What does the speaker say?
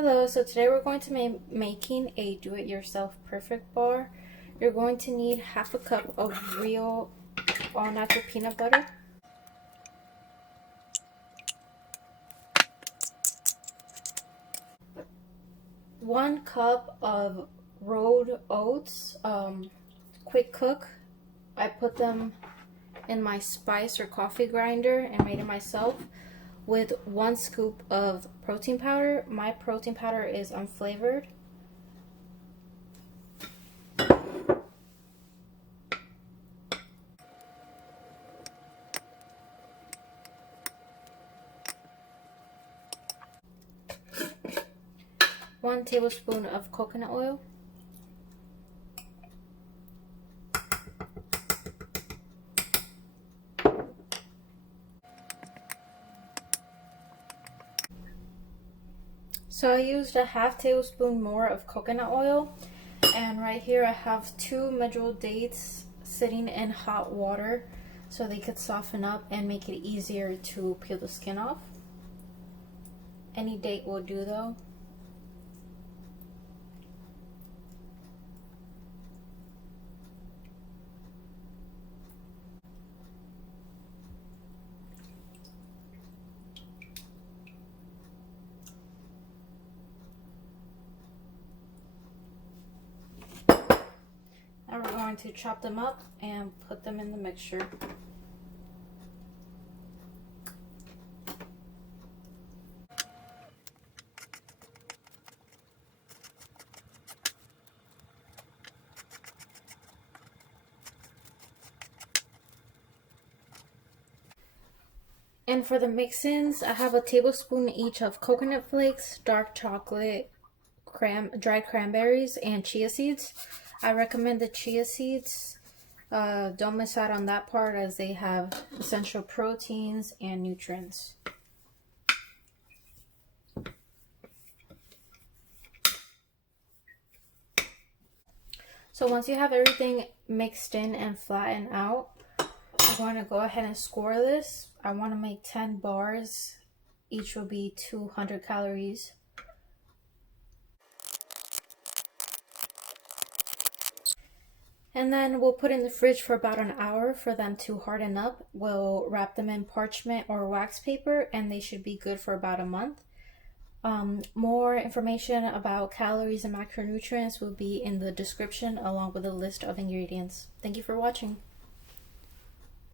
Hello, so today we're going to be making a do-it-yourself perfect bar. You're going to need half a cup of real all-natural peanut butter, 1 cup of rolled oats, quick cook. I put them in my spice or coffee grinder and made it myself, with 1 scoop of protein powder. My protein powder is unflavored. One tablespoon of coconut oil. So I used a half tablespoon more of coconut oil, and right here I have 2 Medjool Dates sitting in hot water so they could soften up and make it easier to peel the skin off. Any date will do though. Now we're going to chop them up and put them in the mixture. And for the mix-ins, I have a tablespoon each of coconut flakes, dark chocolate, dried cranberries, and chia seeds. I recommend the chia seeds. Don't miss out on that part as they have essential proteins and nutrients. So once you have everything mixed in and flattened out, I'm going to go ahead and score this. I want to make 10 bars. Each will be 200 calories. And then we'll put in the fridge for about an hour for them to harden up. We'll wrap them in parchment or wax paper, and they should be good for about a month. More information about calories and macronutrients will be in the description along with a list of ingredients. Thank you for watching.